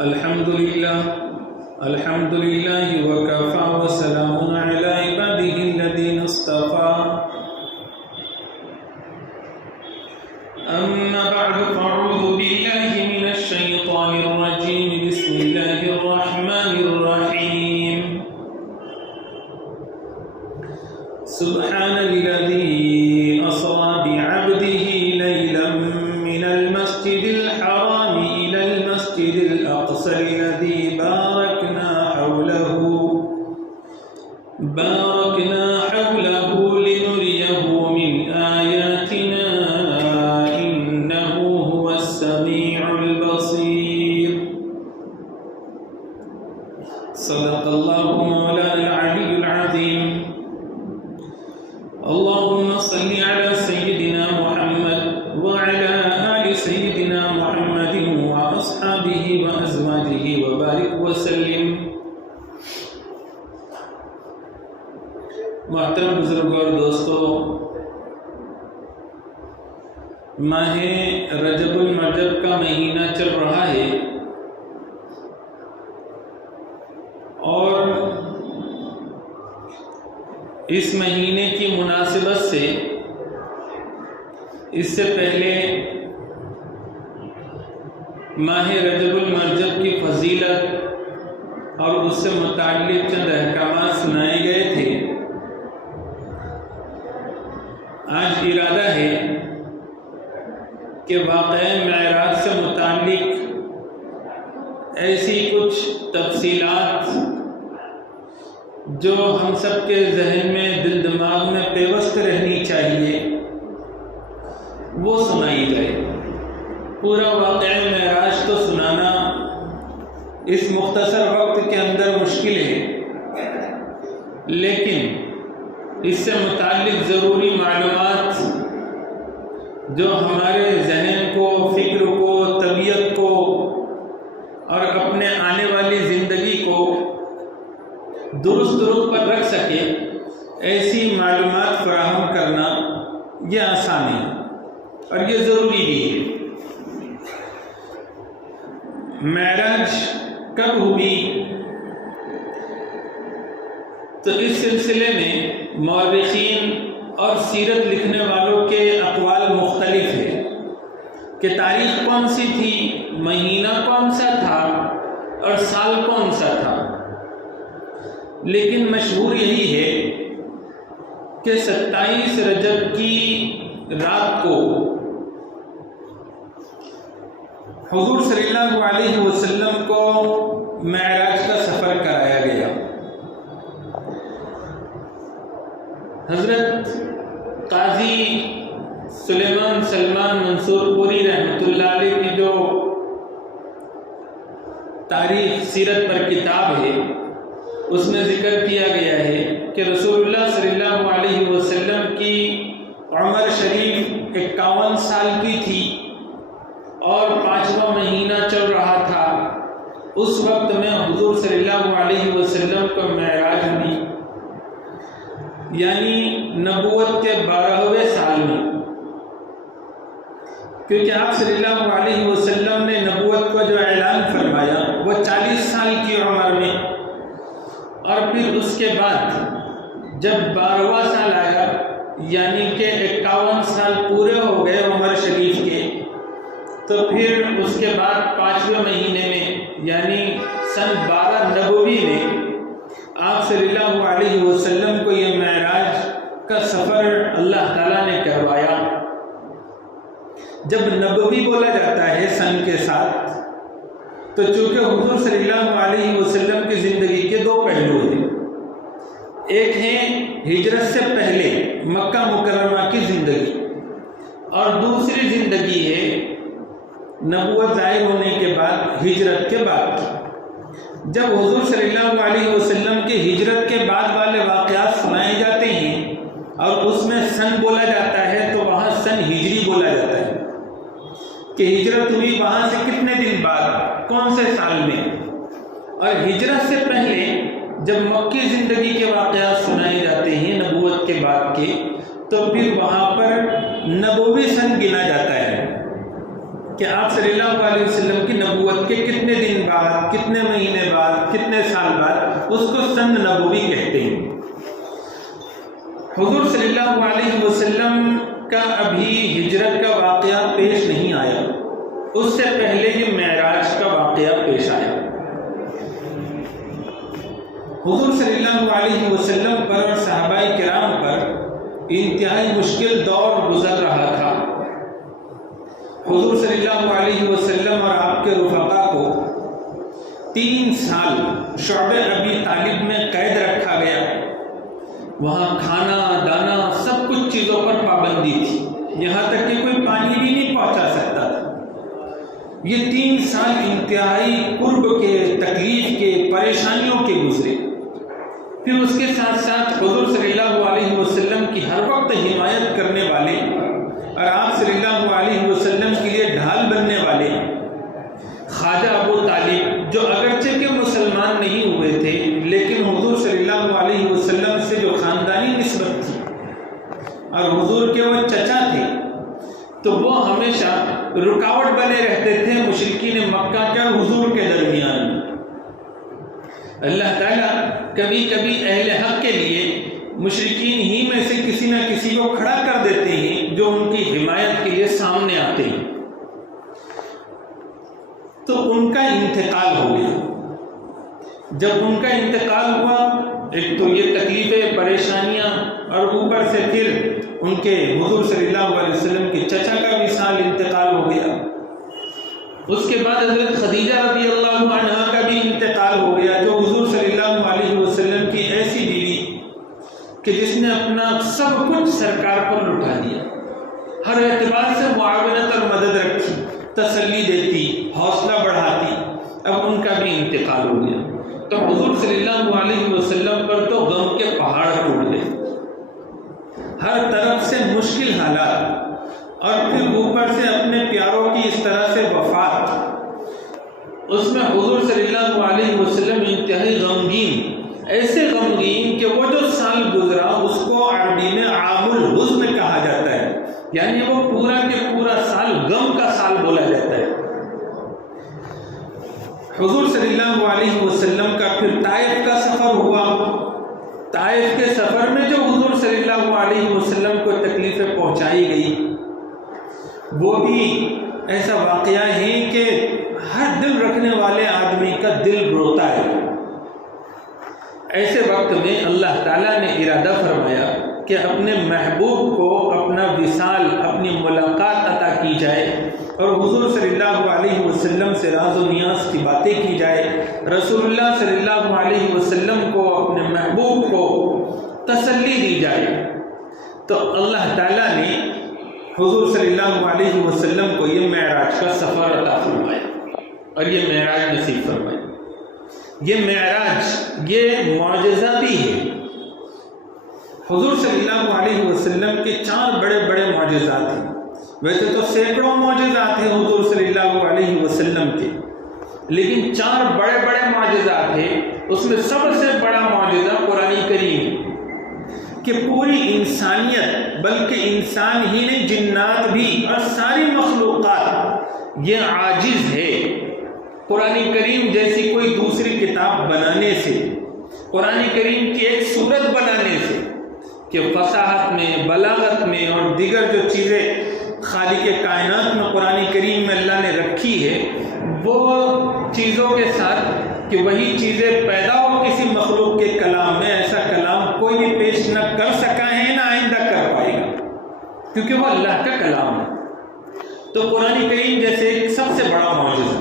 الحمد لله وكفى وسلام على عباده الذين اصطفى أما بعد فأعوذ بالله من الشيطان الرجيم بسم الله الرحمن الرحيم سبحان الذي أسرى بعبده ليلا من المسجد الحرام إلى المسجد الأقصى الذي باركنا حوله لنريه من آياتنا إنه هو السميع البصير صدق الله مولانا العلي العظيم اللهم صل على سيدنا محمد وعلى آل سيدنا محمد وأصحابه وأزواجه وبارك وسلم. محترم بزرگوں اور دوستو، ماہ رجب المرجب کا مہینہ چل رہا ہے اور اس مہینے کی مناسبت سے اس سے پہلے ماہ رجب المرجب کی فضیلت اور اس سے متعلق چند احکامات سنائے گئے تھے. آج ارادہ ہے کہ واقعہ معراج سے متعلق ایسی کچھ تفصیلات جو ہم سب کے ذہن میں دل دماغ میں پیوست رہنی چاہیے وہ سنائی جائے. پورا واقعہ معراج تو سنانا اس مختصر وقت کے اندر مشکل ہے، لیکن اس سے متعلق ضروری معلومات جو ہمارے ذہن کو، فکر کو، طبیعت کو اور اپنے آنے والی زندگی کو درست پر رکھ سکے، ایسی معلومات فراہم کرنا یہ آسان ہے اور یہ ضروری بھی ہے. معراج کب ہوئی؟ تو اس سلسلے میں مورخین اور سیرت لکھنے والوں کے اقوال مختلف ہیں کہ تاریخ کون سی تھی، مہینہ کون سا تھا اور سال کون سا تھا. لیکن مشہور یہی ہے کہ 27 رجب کی رات کو حضور صلی اللہ علیہ وسلم کو معراج کا سفر کرایا گیا. حضرت قاضی سلمان منصور پوری رحمۃ اللہ علیہ کی جو تاریخ سیرت پر کتاب ہے اس میں ذکر کیا گیا ہے کہ رسول اللہ صلی اللہ علیہ وسلم کی عمر شریف 51 سال کی تھی اور 5واں مہینہ چل رہا تھا. اس وقت میں حضور صلی اللہ علیہ وسلم کو معراج ہوئی، یعنی نبوت کے 12ویں سال میں، کیونکہ آپ صلی اللہ علیہ وسلم نے نبوت کو جو اعلان فرمایا وہ 40 سال کی عمر میں، اور پھر اس کے بعد جب 12واں سال آیا یعنی کہ 51 سال پورے ہو گئے عمر شریف کے، تو پھر اس کے بعد 5ویں مہینے میں یعنی سن 12 نبوی میں آپ صلی اللہ علیہ وسلم کو یہ معراج کا سفر اللہ تعالیٰ نے کروایا. جب نبوی بولا جاتا ہے سن کے ساتھ، تو چونکہ حضور صلی اللہ علیہ وسلم کی زندگی کے 2 پہلو ہیں. ایک ہے ہجرت سے پہلے مکہ مکرمہ کی زندگی، اور دوسری زندگی ہے نبوت ظاہر ہونے کے بعد ہجرت کے بعد کی. جب حضور صلی اللہ علیہ وسلم کی ہجرت کے بعد والے واقعات سنائے جاتے ہیں اور اس میں سن بولا جاتا ہے تو وہاں سن ہجری بولا جاتا ہے کہ ہجرت ہوئی وہاں سے کتنے دن بعد، کون سے سال میں. اور ہجرت سے پہلے جب مکی زندگی کے واقعات سنائے جاتے ہیں نبوت کے بعد کے، تو پھر وہاں پر نبوی سن گنا جاتا ہے. کہ آپ صلی اللہ علیہ وسلم کی نبوت کے کتنے دن بعد، کتنے مہینے بعد، کتنے سال بعد، اس کو سن نبوی کہتے ہیں۔ حضور صلی اللہ علیہ وسلم کا ابھی ہجرت کا واقعہ پیش نہیں آیا، اس سے پہلے یہ معراج کا واقعہ پیش آیا۔ حضور صلی اللہ علیہ وسلم پر اور صحابہ کرام پر انتہائی مشکل دور گزر رہا تھا۔ حضور صلی اللہ علیہ وسلم اور آپ کے رفقا کو 3 سال شعبہ ابی طالب میں قید رکھا گیا۔ وہاں کھانا دانا سب کچھ چیزوں پر پابندی تھی، یہاں تک کہ کوئی پانی بھی نہیں پہنچا سکتا تھا۔ یہ 3 سال انتہائی قرب کے، تکلیف کے، پریشانیوں کے گزرے۔ پھر اس کے ساتھ ساتھ حضور صلی اللہ علیہ وسلم کی ہر وقت حمایت کرنے والے اور آپ صلی اللہ علیہ وسلم کے لیے ڈھال بننے والے خواجہ ابو طالب، جو اگرچہ کہ مسلمان نہیں ہوئے تھے لیکن حضور صلی اللہ علیہ وسلم سے جو خاندانی نسبت تھی اور حضور کے وہ چچا تھے، تو وہ ہمیشہ رکاوٹ بنے رہتے تھے مشرکین مکہ کے اور حضور کے درمیان میں۔ اللہ تعالیٰ کبھی کبھی اہل حق کے لیے مشرکین ہی میں سے کسی نہ کسی کو کھڑا کر دیتے ہیں جو ان کی حمایت کے لیے سامنے آتے ہیں۔ تو ان کا انتقال ہو گیا۔ جب ان کا انتقال ہوا، ایک تو یہ تکلیفیں، پریشانیاں، اور اوپر سے پھر ان کے حضور صلی اللہ علیہ وسلم کے چچا کا وصال انتقال ہو گیا۔ اس کے بعد حضرت خدیجہ رضی اللہ عنہا کا بھی انتقال ہو گیا، جو حضور صلی اللہ علیہ وسلم کی ایسی بیوی کہ جس نے اپنا سب کچھ سرکار پر لٹا دیا، ہر اعتبار سے معاونت اور مدد رکھی، تسلی دیتی، حوصلہ بڑھاتی۔ اب ان کا بھی انتقال ہو گیا۔ تو حضور صلی اللہ علیہ وسلم پر تو غم کے پہاڑ ٹوٹ گئے، ہر طرف سے مشکل حالات، اور پھر اوپر سے اپنے پیاروں کی اس طرح سے وفات۔ اس میں حضور صلی اللہ علیہ وسلم انتہائی غمگین، ایسے غمگین کہ وہ جو سال گزرا اس کو عربی میں عام الحزن کہا جاتا ہے، یعنی وہ پورا کے پورا سال غم کا سال بولا جاتا ہے۔ حضور صلی اللہ علیہ وسلم کا پھر طائف کا سفر ہوا۔ طائف کے سفر میں جو حضور صلی اللہ علیہ وسلم کو تکلیفیں پہنچائی گئی، وہ بھی ایسا واقعہ ہے کہ ہر دل رکھنے والے آدمی کا دل روتا ہے۔ ایسے وقت میں اللہ تعالیٰ نے ارادہ فرمایا کہ اپنے محبوب کو اپنا وصال، اپنی ملاقات عطا کی جائے، اور حضور صلی اللہ علیہ وسلم سے راز و نیاز کی باتیں کی جائے، رسول اللہ صلی اللہ علیہ وسلم کو، اپنے محبوب کو تسلی دی جائے۔ تو اللہ تعالیٰ نے حضور صلی اللہ علیہ وسلم کو یہ معراج کا سفر عطا فرمایا اور یہ معراج نصیب فرمایا۔ یہ معراج، یہ معجزہ بھی ہے۔ حضور صلی اللہ علیہ وسلم کے 4 بڑے بڑے معجزات ہیں۔ ویسے تو سینکڑوں معجزات ہیں حضور صلی اللہ علیہ وسلم کے، لیکن 4 بڑے بڑے معجزات ہیں۔ اس میں سب سے بڑا معجزہ قرآن کریم، کہ پوری انسانیت، بلکہ انسان ہی نہیں، جنات بھی اور ساری مخلوقات یہ عاجز ہے قرآن کریم جیسی کوئی دوسری کتاب بنانے سے، قرآن کریم کی ایک صورت بنانے سے، کہ فصاحت میں، بلاغت میں اور دیگر جو چیزیں خالق کائنات میں قرآن کریم میں اللہ نے رکھی ہے، وہ چیزوں کے ساتھ کہ وہی چیزیں پیدا ہو کسی مخلوق کے کلام میں، ایسا کلام کوئی بھی پیش نہ کر سکا ہے، نہ آئندہ کر پائے گا، کیونکہ وہ اللہ کا کلام ہے۔ تو قرآن کریم جیسے ایک سب سے بڑا معجزہ۔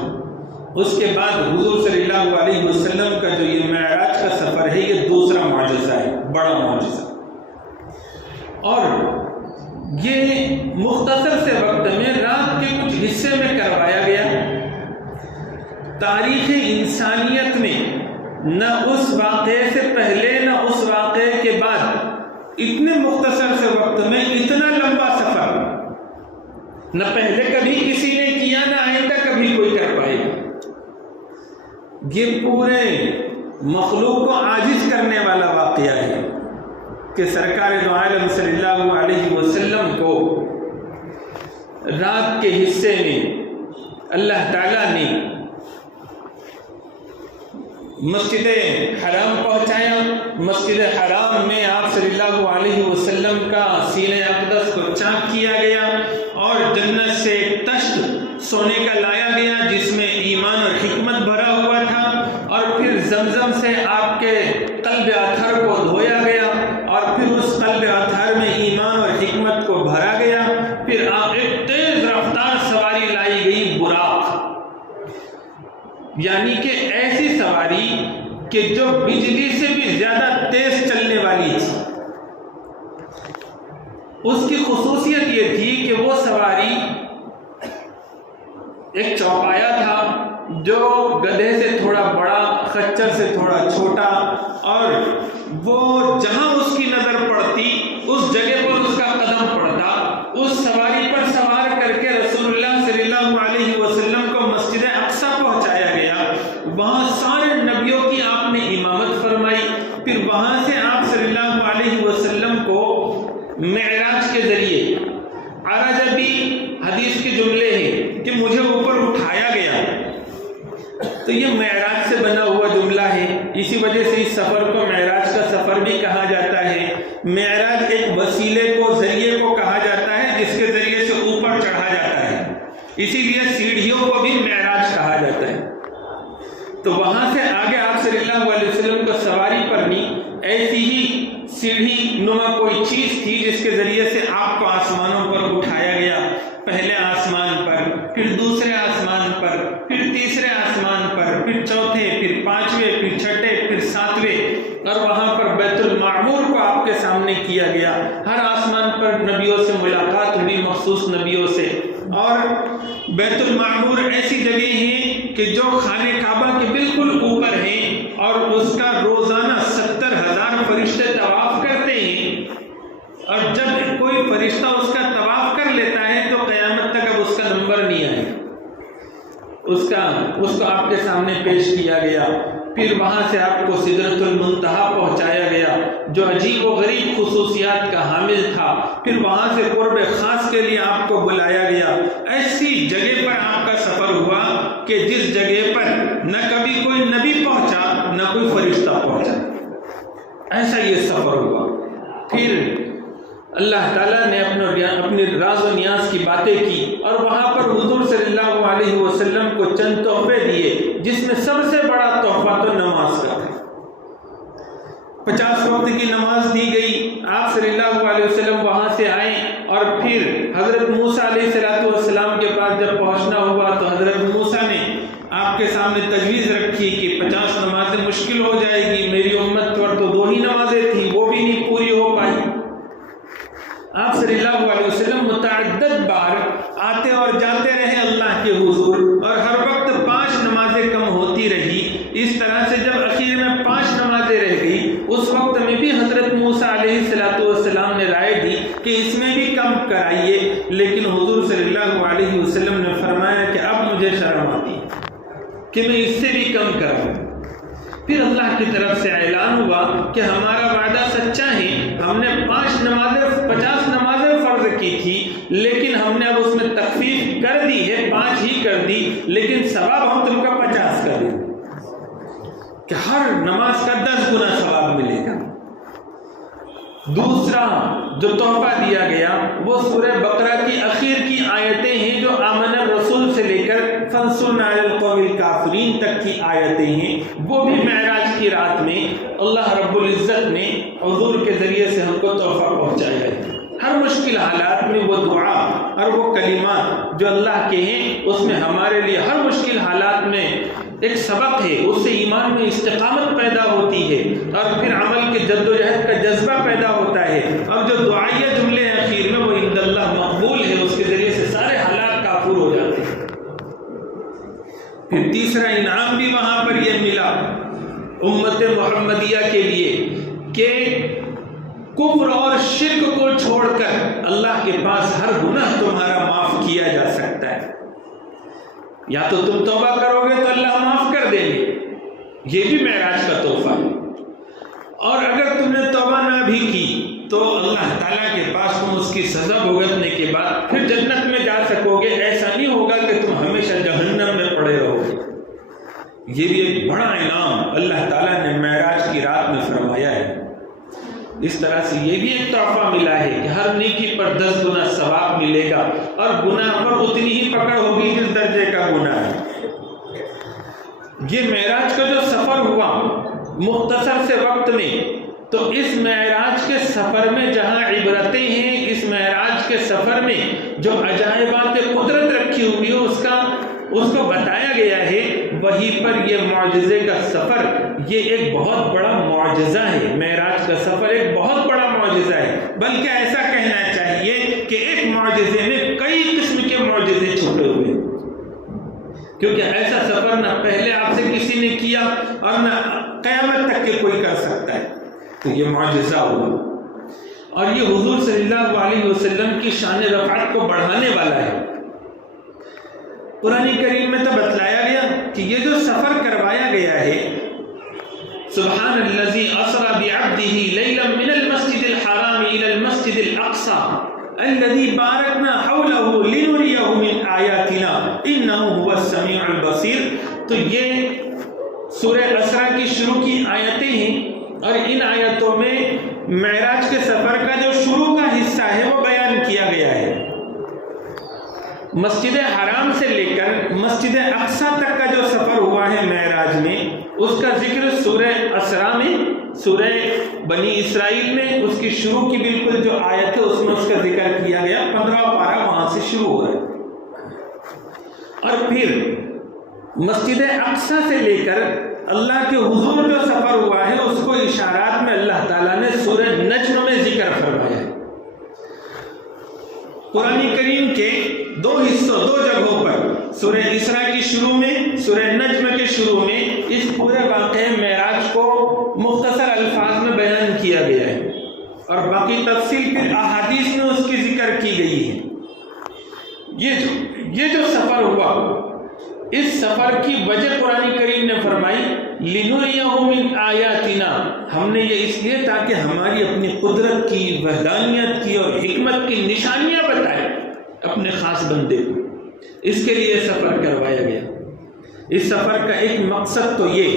اس کے بعد حضور صلی اللہ علیہ وسلم کا جو یہ معراج کا سفر ہے، یہ دوسرا معجزہ ہے، بڑا معجزہ، اور یہ مختصر سے وقت میں رات کے کچھ حصے میں کروایا گیا۔ تاریخ انسانیت میں نہ اس واقعے سے پہلے نہ اس واقعے کے بعد اتنے مختصر سے وقت میں اتنا لمبا سفر نہ پہلے کبھی کسی نے کیا، نہ آئندہ کبھی کوئی کر پائے گا۔ یہ پورے مخلوق کو عاجز کرنے والا واقعہ ہے کہ سرکار دو عالم صلی اللہ علیہ وسلم کو رات کے حصے میں اللہ تعالیٰ نے مسجد حرام پہنچایا. مسجد حرام میں آپ صلی اللہ علیہ وسلم کا سینہ اقدس کو چاک کیا گیا اور جنت سے ایک تشت سونے کا لایا گیا جس میں ایمان اور حکمت بھرا ہوا تھا، اور پھر زمزم سے آپ کے قلب اطہر کو دھویا گیا اور پھر اس قلب اطہر میں ایمان اور حکمت کو بھرا گیا. پھر آپ ایک تیز رفتار سواری لائی گئی، براق، یعنی کہ ایسی سواری کہ جو بجلی سے بھی زیادہ تیز چلنے والی تھی. اس کی خصوصیت یہ تھی کہ وہ سواری ایک چوپایا تھا جو گدھے سے تھوڑا بڑا، خچر سے تھوڑا چھوٹا، اور وہ جہاں اس کی نظر پڑتی اس جگہ پر اس کا قدم پڑتا. اس سواری پر سوار کر کے رسول اللہ صلی اللہ علیہ وسلم کو مسجد اقصی پہنچایا گیا. وہاں سارے نبیوں کی آپ نے امامت فرمائی. پھر وہاں سے آپ صلی اللہ علیہ وسلم کو معراج کے ذریعے، عرج بھی حدیث کے جملے ہیں کہ مجھے اوپر اٹھایا گیا، تو یہ معراج سے بنا ہوا جملہ ہے. اسی وجہ سے اس سفر کو معراج کا سفر بھی کہا جاتا ہے. معراج ایک وسیلے کو، ذریعے کو کہا جاتا ہے جس کے ذریعے سے اوپر چڑھا جاتا ہے، اسی لیے سیڑھیوں کو بھی معراج کہا جاتا ہے. تو وہاں سے آگے آپ صلی اللہ علیہ وسلم کو سواری پر نہیں، ایسی ہی سیڑھی نما کوئی چیز تھی جس کے ذریعے سے آپ کو آسمانوں پر اٹھایا گیا. پہلے آسمان پر، پھر دوسرے آسمان پر، پھر تیسرے آسمان پر، پھر چوتھے، پھر پانچویں، پھر چھٹے، پھر ساتویں، اور وہاں پر بیت المعمور کو آپ کے سامنے کیا گیا. ہر آسمان پر نبیوں سے ملاقات ہوئی، مخصوص نبیوں سے. اور بیت المعمور ایسی جگہ ہے کہ جو خانہ کعبہ کے بالکل اوپر ہیں اور اس کا روزانہ 70,000 فرشتے طواف کرتے ہیں، اور جب کوئی فرشتہ اس کا طواف کر لیتا ہے تو قیامت تک اب اس کا نمبر نہیں آئے. اس کو آپ کے سامنے پیش کیا گیا. پھر وہاں سے آپ کو سدرۃ المنتہا پہنچایا گیا جو عجیب و غریب خصوصیات کا حامل تھا. پھر وہاں سے قرب خاص کے لیے آپ کو بلایا گیا. ایسی جگہ پر آپ کا سفر ہوا کہ جس جگہ پر نہ کبھی کوئی نبی پہنچا نہ کوئی فرشتہ پہنچا. ایسا یہ سفر ہوا. پھر اللہ تعالیٰ نے اپنے راز و نیاز کی باتیں کی اور وہاں پر حضور صلی اللہ علیہ وسلم کو چند تحفے دیے، جس میں سب سے بڑا تحفہ تو نماز کا تھا. 50 وقت کی نماز دی گئی. آپ صلی اللہ علیہ وسلم وہاں سے آئے اور پھر حضرت موسیٰ علیہ السلام کے پاس جب پہنچنا ہوا تو حضرت موسیٰ نے آپ کے سامنے تجویز رکھی کہ 50 نمازیں مشکل ہو جائے گی. میری امت پر تو 2 ہی نمازیں تھیں، وہ بھی نہیں پوری ہو پائی. آپ صلی اللہ علیہ وسلم متعدد بار آتے اور جاتے رہے اللہ کے حضور، اور ہر وقت 5 نمازیں کم ہوتی رہی. اس طرح سے جب اخیر میں 5 نمازیں رہ گئی، اس وقت میں بھی حضرت موسیٰ علیہ السلام نے رائے دی کہ اس میں بھی کم کرائیے، لیکن حضور صلی اللہ علیہ وسلم نے فرمایا کہ اب مجھے شرم آتی کہ میں اس سے بھی کم کراؤں. پھر اللہ کی طرف سے اعلان ہوا کہ ہمارا وعدہ سچا ہے. ہم نے 50 نمازیں فرض کی تھی، لیکن ہم نے اب اس میں تخفیف کر دی ہے، 5 ہی کر دی، لیکن ثواب ہم تم کا 50 کر دیں کہ ہر نماز کا 10 گنا ثواب ملے گا. دوسرا جو تحفہ دیا گیا وہ سورہ بقرہ کی اخیر کی آیتیں ہیں جو آمن الرسول سے لے کر فانصرنا علی القوم الکافرین تک کی آیتیں ہیں. وہ بھی معراج کی رات میں اللہ رب العزت نے حضور کے ذریعے سے ہم کو تحفہ پہنچایا ہے. ہر مشکل حالات میں وہ دعا اور وہ کلمات جو اللہ کے ہیں، اس میں ہمارے لیے ہر مشکل حالات میں ایک سبق ہے. اس سے ایمان میں استقامت پیدا ہوتی ہے اور پھر عمل کے جد و جہد کا جذبہ پیدا ہوتا ہے. اور جو دعائیہ جملے ہیں اخیر میں وہ عند اللہ مقبول ہے، اس کے ذریعے سے سارے حالات کافور ہو جاتے ہیں. پھر تیسرا انعام بھی وہاں پر یہ ملا امت محمدیہ کے لیے کہ کفر اور شرک کو چھوڑ کر اللہ کے پاس ہر گناہ تمہارا معاف کیا جا سکتا ہے. یا تو تم توبہ کرو گے تو اللہ معاف کر دیں گے، یہ بھی معراج کا تحفہ ہے. اور اگر تم نے توبہ نہ بھی کی تو اللہ تعالیٰ کے پاس تم اس کی سزا بھگتنے کے بعد پھر جنت میں جا سکو گے، ایسا نہیں ہوگا کہ تم ہمیشہ جہنم میں پڑے رہو گے۔ یہ بھی ایک بڑا انعام اللہ تعالیٰ نے معراج کی رات میں فرمایا ہے۔ اس طرح سے یہ بھی ایک تحفہ ملا ہے کہ ہر نیکی پر 10 گنا ثواب ملے گا اور گناہ پر اتنی ہی پکڑ ہوگی جس درجے کا گناہ ہے۔ یہ معراج کا جو سفر ہوا مختصر سے وقت میں، تو اس معراج کے سفر میں جہاں عبرتیں ہیں، اس معراج کے سفر میں جو عجائبات قدرت رکھی ہوئی ہے اس کو بتایا گیا ہے، وہیں پر یہ معجزے کا سفر یہ ایک بہت بڑا معجزہ ہے۔ معراج کا سفر ایک بہت بڑا معجزہ ہے، بلکہ ایسا کہنا چاہیے کہ ایک معجزے میں کئی قسم کے معجزے چھپے ہوئے، کیونکہ ایسا سفر نہ پہلے آپ سے کسی نے کیا اور نہ قیامت تک کے کوئی کر سکتا ہے، تو یہ معجزہ ہوا۔ اور یہ حضور صلی اللہ علیہ وسلم کی شان رفعت کو بڑھانے والا ہے۔ قرآن کریم میں تو بتلایا گیا کہ یہ جو سفر کروایا گیا ہے، سبحان الذی اسری بعبدہ لیلا من المسجد الحرام الی المسجد الاقصی الذی بارکنا حولہ لنریہ من آیاتنا انہ هو السمیع البصیر۔ تو یہ سورہ اسری کی شروع کی آیتیں ہیں، اور ان آیتوں میں معراج کے سفر کا جو شروع کا حصہ ہے وہ بیان کیا گیا ہے۔ مسجد حرام سے لے کر مسجد اقصی تک کا جو سفر ہوا ہے معراج میں، اس کا ذکر سورہ اسری میں، سورہ بنی اسرائیل میں اس کی شروع کی بالکل جو آیت ہے اس میں اس کا ذکر کیا گیا، 15 پارہ وہاں سے شروع ہو رہا ہے۔ اور پھر مسجد اقصی سے لے کر اللہ کے حضور جو سفر ہوا ہے اس کو اشارات میں اللہ تعالیٰ نے سورہ نجم میں ذکر فرمایا ہے۔ قرآن کریم کے 2 حصوں، 2 جگہوں پر، سورہ اسراء کی شروع میں، سورہ نجم کے شروع میں اس پورے واقعے معراج کو مختصر الفاظ میں بیان کیا گیا ہے، اور باقی تفصیل پھر احادیث میں اس کی ذکر کی گئی ہے۔ یہ جو سفر ہوا، اس سفر کی وجہ قرآن کریم نے فرمائی لِنُرِيَهُ مِنْ آیَاتِنَا، ہم نے یہ اس لیے تاکہ ہماری اپنی قدرت کی، وحدانیت کی اور حکمت کی نشانیاں بتائے اپنے خاص بندے کو، اس کے لیے سفر کروایا گیا۔ اس سفر کا ایک مقصد تو یہ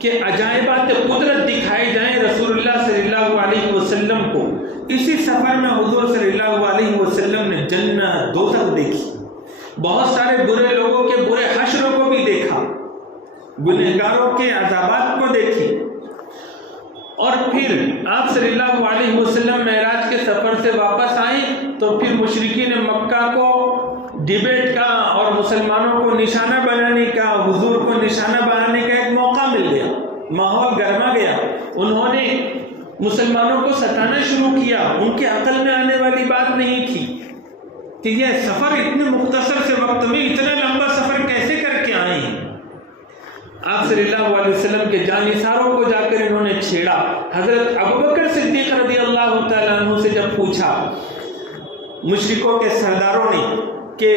کہ عجائبات قدرت دکھائے جائیں رسول اللہ صلی اللہ علیہ وسلم کو۔ اسی سفر میں حضور صلی اللہ علیہ وسلم نے جنت، دوزخ دیکھی، بہت سارے برے لوگوں کے برے حشر کو بھی دیکھا، گنہگاروں کے عذابات کو دیکھی۔ اور پھر آپ صلی اللہ علیہ وسلم معراج کے سفر سے واپس آئے تو پھر مشرکین مکہ کو ڈیبیٹ کا اور مسلمانوں کو نشانہ بنانے کا، حضور کو نشانہ بنانے کا ایک موقع مل گیا، ماحول گرما گیا۔ انہوں نے مسلمانوں کو ستانا شروع کیا، ان کے عقل میں آنے والی بات نہیں تھی کہ یہ سفر اتنے مختصر سے وقت میں اتنا لمبا سفر کیسے کر کے آئے ہیں۔ آپ صلی اللہ علیہ وسلم کے جانثاروں کو جا کر انہوں نے چھیڑا۔ حضرت ابوبکر صدیق رضی اللہ تعالیٰ عنہ سے جب پوچھا مشرکوں کے سرداروں نے کہ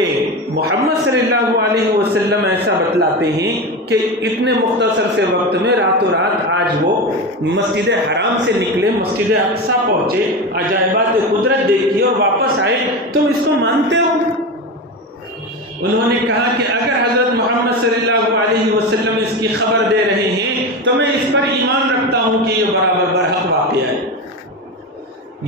محمد صلی اللہ علیہ وسلم ایسا بتلاتے ہیں کہ اتنے مختصر سے وقت میں راتوں رات آج وہ مسجد حرام سے نکلے، مسجد اقصی پہنچے، عجائبات قدرت دیکھی اور واپس آئے، تم اس کو مانتے ہو؟ انہوں نے کہا کہ اگر حضرت محمد صلی اللہ علیہ وسلم اس کی خبر دے رہے ہیں تو میں اس پر ایمان رکھتا ہوں کہ یہ برابر برحق واقعہ ہے۔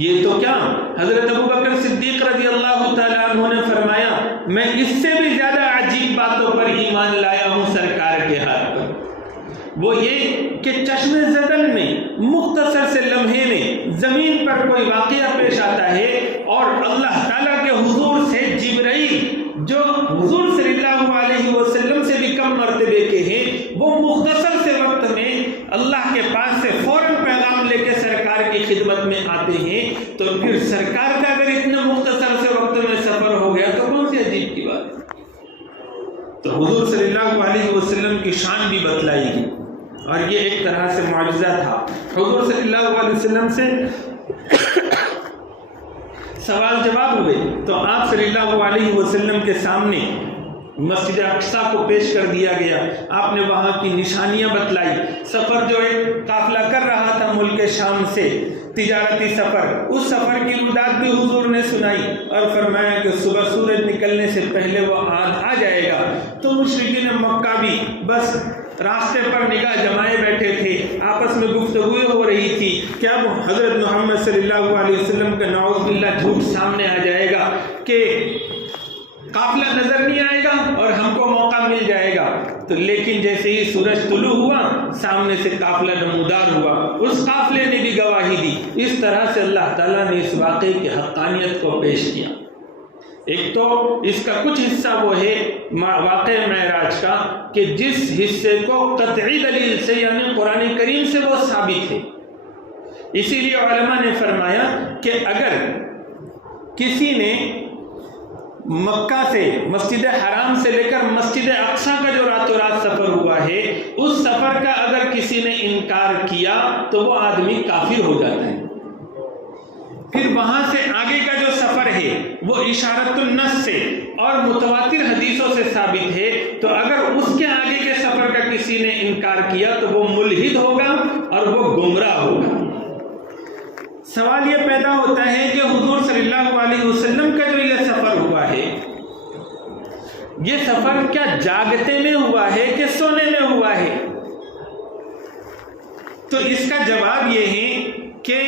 یہ تو کیا، حضرت ابوبکر صدیق رضی اللہ تعالیٰ عنہ نے فرمایا میں اس سے بھی زیادہ عجیب باتوں پر ایمان لایا ہوں سرکار کے ہاتھ پر۔ وہ یہ کہ چشم زدن میں مختصر سے لمحے میں زمین پر کوئی واقعہ پیش آتا ہے اور اللہ تعالیٰ کے حضور سے جبرائیل جو حضور صلی اللہ علیہ وسلم سے بھی کم مرتبے کے ہیں، وہ مختصر سے وقت میں اللہ کے پاس سے فوراً پیغام لے کے سرکار کی خدمت میں آتے ہیں، تو پھر سرکار کا اگر اتنے مختصر سے وقت میں سفر ہو گیا تو کون سی عجیب کی بات ہے۔ تو حضور صلی اللہ علیہ وسلم کی شان بھی بتلائی گئی، اور یہ ایک طرح سے معجزہ تھا۔ حضور صلی اللہ علیہ وسلم سے سوال جواب ہوئے تو آپ صلی اللہ علیہ وسلم کے سامنے مسجد اقصی کو پیش کر دیا گیا، آپ نے وہاں کی نشانیاں بتلائی۔ سفر جو ایک قافلہ کر رہا تھا ملک شام سے، تجارتی سفر، اس سفر کی امداد بھی حضور نے سنائی اور فرمایا کہ صبح سورج نکلنے سے پہلے وہ آ جائے گا۔ تو مشرکین مکہ بھی بس راستے پر نگاہ جمائے بیٹھے تھے، آپس میں گفتگو ہو رہی تھی کہ اب حضرت محمد صلی اللہ علیہ وسلم کا نعوذ باللہ جھوٹ سامنے آ جائے گا کہ قافلہ نظر نہیں آئے گا اور ہم کو موقع مل جائے گا۔ تو لیکن جیسے ہی سورج طلوع ہوا، سامنے سے قافلہ نمودار ہوا، اس قافلے نے بھی گواہی دی۔ اس طرح سے اللہ تعالیٰ نے اس واقعے کی حقانیت کو پیش کیا۔ ایک تو اس کا کچھ حصہ وہ ہے واقعہ معراج کا کہ جس حصے کو قطعی دلیل سے یعنی قرآن کریم سے وہ ثابت ہے۔ اسی لیے علماء نے فرمایا کہ اگر کسی نے مکہ سے مسجد حرام سے لے کر مسجد اقصیٰ کا جو راتوں رات سفر ہوا ہے، اس سفر کا اگر کسی نے انکار کیا تو وہ آدمی کافر ہو جاتا ہے۔ پھر وہاں سے آگے کا جو سفر ہے وہ اشارت النص سے اور متواتر حدیثوں سے ثابت ہے، تو اگر اس کے آگے کے سفر کا کسی نے انکار کیا تو وہ ملحد ہوگا اور وہ گمراہ ہوگا۔ سوال یہ پیدا ہوتا ہے کہ حضور صلی اللہ علیہ وسلم کا جو یہ سفر ہوا ہے، یہ سفر کیا جاگتے میں ہوا ہے کہ سونے میں ہوا ہے؟ تو اس کا جواب یہ ہے کہ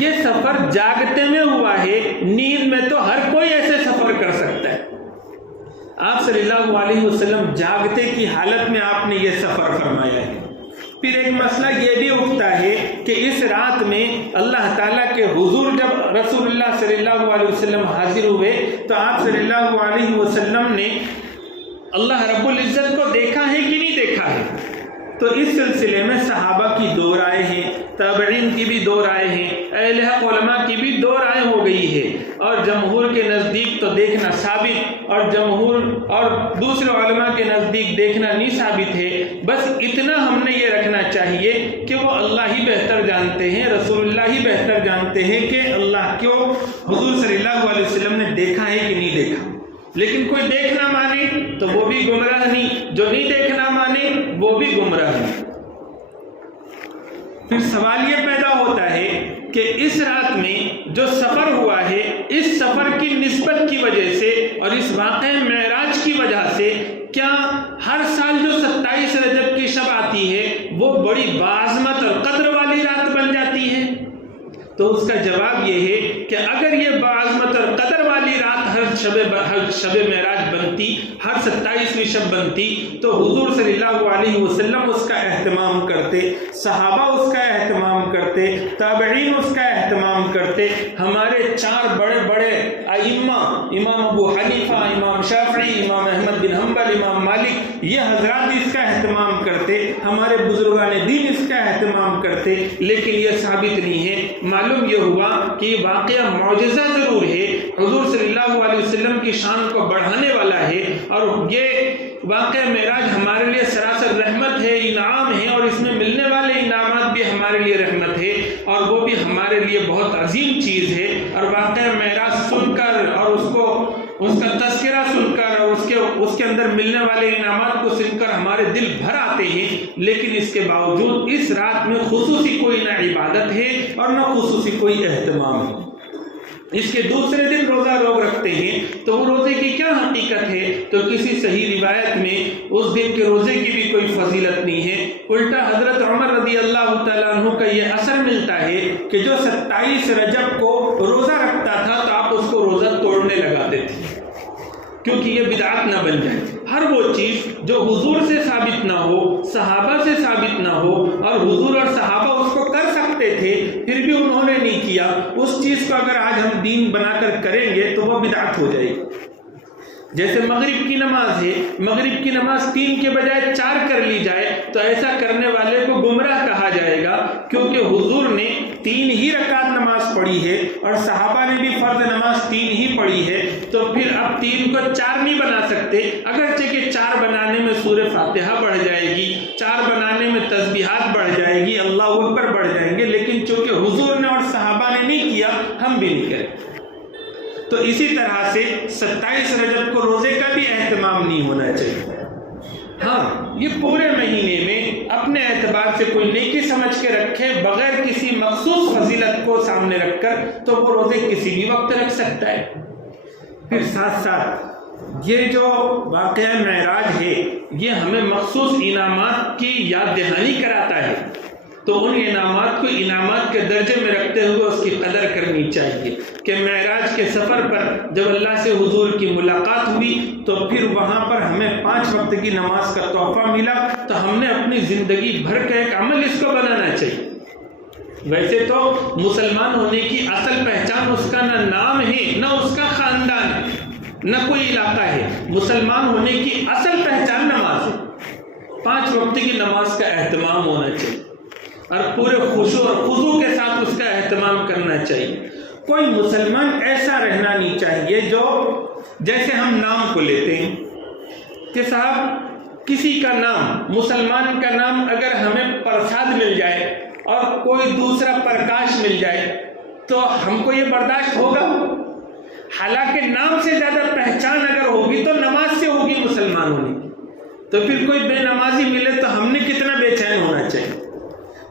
یہ سفر جاگتے میں ہوا ہے۔ نیند میں تو ہر کوئی ایسے سفر کر سکتا ہے۔ آپ صلی اللہ علیہ وسلم جاگتے کی حالت میں آپ نے یہ سفر فرمایا ہے۔ پھر ایک مسئلہ یہ بھی اٹھتا ہے کہ اس رات میں اللہ تعالیٰ کے حضور جب رسول اللہ صلی اللہ علیہ وسلم حاضر ہوئے تو آپ صلی اللہ علیہ وسلم نے اللہ رب العزت کو دیکھا ہے کہ نہیں دیکھا ہے؟ تو اس سلسلے میں صحابہ کی دو رائے ہیں، تابعین کی بھی دو رائے ہیں، اہل حق علماء کی بھی دو رائے ہو گئی ہے، اور جمہور کے نزدیک تو دیکھنا ثابت اور جمہور اور دوسرے علماء کے نزدیک دیکھنا نہیں ثابت ہے۔ بس اتنا ہم نے یہ رکھنا چاہیے کہ وہ اللہ ہی بہتر جانتے ہیں، رسول اللہ ہی بہتر جانتے ہیں کہ اللہ کو حضور صلی اللہ علیہ وسلم نے دیکھا ہے کہ نہیں دیکھا۔ لیکن کوئی دیکھنا مانے تو وہ بھی گمراہ نہیں، جو نہیں دیکھنا مانے وہ بھی گمراہ نہیں۔ پھر سوال یہ پیدا ہوتا ہے کہ اس رات میں جو سفر ہوا ہے، اس سفر کی نسبت کی وجہ سے اور اس واقعہ معراج کی وجہ سے کیا ہر سال جو 27 رجب کی شب آتی ہے وہ بڑی باعظمت اور قدر والی رات بن جاتی ہے؟ تو اس کا جواب یہ ہے کہ اگر یہ باعظمت اور قدر والی رات ہر شب معراج بنتی، ہر 27ویں شب بنتی، تو حضور صلی اللہ علیہ وسلم اس کا اہتمام کرتے، صحابہ اس کا اہتمام کرتے، تابعین اس کا اہتمام کرتے، ہمارے 4 بڑے بڑے ائمہ، امام ابو حنیفہ، امام شافعی، امام احمد بن حنبل، امام مالک، یہ حضرات اس کا اہتمام کرتے، ہمارے بزرگان دین اس کا اہتمام کرتے، لیکن یہ ثابت نہیں ہے۔ معلوم یہ ہوا کہ یہ واقعہ معجزہ ضرور ہے، حضور صلی اللہ علیہ وسلم کی شان کو بڑھانے والا ہے، اور یہ واقعہ معراج ہمارے لیے سراسر رحمت ہے، انعام ہے، اور اس میں ملنے والے انعامات بھی ہمارے لیے رحمت ہے، اور وہ بھی ہمارے لیے بہت عظیم چیز ہے۔ اور واقعہ معراج سن کر اور اس کا تذکرہ سن کر اور اس کے اندر ملنے والے انعامات کو سن کر ہمارے دل بھر آتے ہیں، لیکن اس کے باوجود اس رات میں خصوصی کوئی نہ عبادت ہے اور نہ خصوصی کوئی اہتمام ہے۔ اس کے دوسرے دن روزہ لوگ رکھتے ہیں، تو وہ روزے کی کیا حقیقت ہے؟ تو کسی صحیح روایت میں اس دن کے روزے کی بھی کوئی فضیلت نہیں ہے، الٹا حضرت عمر رضی اللہ تعالیٰ عنہ کا یہ اثر ملتا ہے کہ جو 27 رجب کو روزہ رکھتا تھا تو آپ اس کو روزہ توڑنے لگاتے تھے، کیونکہ یہ بدعت نہ بن جائے۔ ہر وہ چیز جو حضور سے ثابت نہ ہو، صحابہ سے ثابت نہ ہو، اور حضور اور صحابہ اس کو کر سکتے تھے پھر بھی انہوں نے نہیں کیا، اس چیز کو اگر آج ہم دین بنا کر کریں گے تو وہ بدعت ہو جائے گی۔ جیسے مغرب کی نماز ہے، مغرب کی نماز 3 کے بجائے 4 کر لی جائے تو ایسا کرنے والے کو گمراہ کہا جائے گا، کیونکہ حضور نے 3 ہی رکعت نماز پڑھی ہے اور صحابہ نے بھی فرض نماز 3 ہی پڑھی ہے، تو پھر اب 3 کو 4 نہیں بنا سکتے، اگرچہ کہ 4 بنانے میں سورہ فاتحہ بڑھ جائے گی، 4 بنانے میں تسبیحات بڑھ جائے گی، اللہ اکبر بڑھ جائیں گے، لیکن چونکہ حضور نے اور صحابہ نے نہیں کیا، ہم بھی نہیں کریں۔ تو اسی طرح سے 27 رجب کو روزے کا بھی اہتمام نہیں ہونا چاہیے۔ ہاں، یہ پورے مہینے میں اپنے اعتبار سے کوئی نیکی سمجھ کے رکھے بغیر کسی مخصوص فضیلت کو سامنے رکھ کر، تو وہ روزے کسی بھی وقت رکھ سکتا ہے۔ پھر ساتھ ساتھ یہ جو واقعہ معراج ہے، یہ ہمیں مخصوص انعامات کی یاد دہانی کراتا ہے، تو ان انعامات کو انعامات کے درجے میں رکھتے ہوئے اس کی قدر کرنی چاہیے کہ معراج کے سفر پر جب اللہ سے حضور کی ملاقات ہوئی تو پھر وہاں پر ہمیں 5 وقت کی نماز کا تحفہ ملا، تو ہم نے اپنی زندگی بھر کا ایک عمل اس کو بنانا چاہیے۔ ویسے تو مسلمان ہونے کی اصل پہچان اس کا نہ نام ہے، نہ اس کا خاندان ہے، نہ کوئی علاقہ ہے۔ مسلمان ہونے کی اصل پہچان نماز ہے۔ 5 وقت کی نماز کا اہتمام ہونا چاہیے اور پورے خشوع اور خضوع کے ساتھ اس کا اہتمام کرنا چاہیے۔ کوئی مسلمان ایسا رہنا نہیں چاہیے جو جیسے ہم نام کو لیتے ہیں کہ صاحب کسی کا نام، مسلمان کا نام اگر ہمیں پرساد مل جائے اور کوئی دوسرا پرکاش مل جائے تو ہم کو یہ برداشت ہوگا؟ حالانکہ نام سے زیادہ پہچان اگر ہوگی تو نماز سے ہوگی مسلمان ہونے کی، تو پھر کوئی بے نمازی ملے تو ہم نے کتنا بے چین ہونا چاہیے۔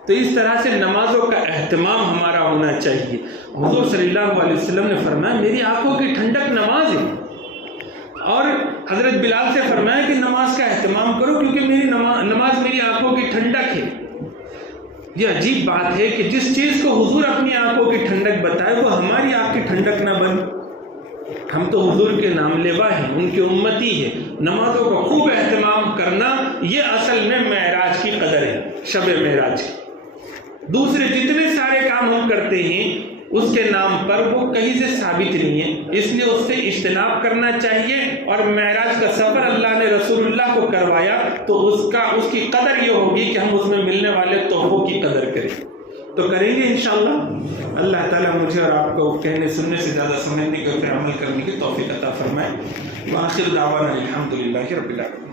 تو اس طرح سے نمازوں کا اہتمام ہمارا ہونا چاہیے۔ حضور صلی اللہ علیہ وسلم نے فرمایا میری آنکھوں کی ٹھنڈک نماز ہے، اور حضرت بلال سے فرمایا کہ نماز کا اہتمام کرو کیونکہ میری نماز میری آنکھوں کی ٹھنڈک ہے۔ یہ عجیب بات ہے کہ جس چیز کو حضور اپنی آنکھوں کی ٹھنڈک بتائے وہ ہماری آنکھ کی ٹھنڈک نہ بن۔ ہم تو حضور کے نام لیوا ہیں، ان کی امتی ہے۔ نمازوں کا خوب اہتمام کرنا یہ اصل میں معراج کی قدر ہے، شب معراج کی۔ دوسرے جتنے سارے کام ہم کرتے ہیں اس کے نام پر وہ کہیں سے ثابت نہیں ہے، اس لیے اس سے اجتناب کرنا چاہیے۔ اور معراج کا سفر اللہ نے رسول اللہ کو کروایا تو اس کی قدر یہ ہوگی کہ ہم اس میں ملنے والے تحفوں کی قدر کریں، تو کریں گے انشاءاللہ۔ اللہ تعالیٰ مجھے اور آپ کو کہنے سننے سے زیادہ سمجھنے کے پھر عمل کرنے کی توفیق عطا فرمائے۔ وآخر دعوانا الحمدللہ رب العالمین۔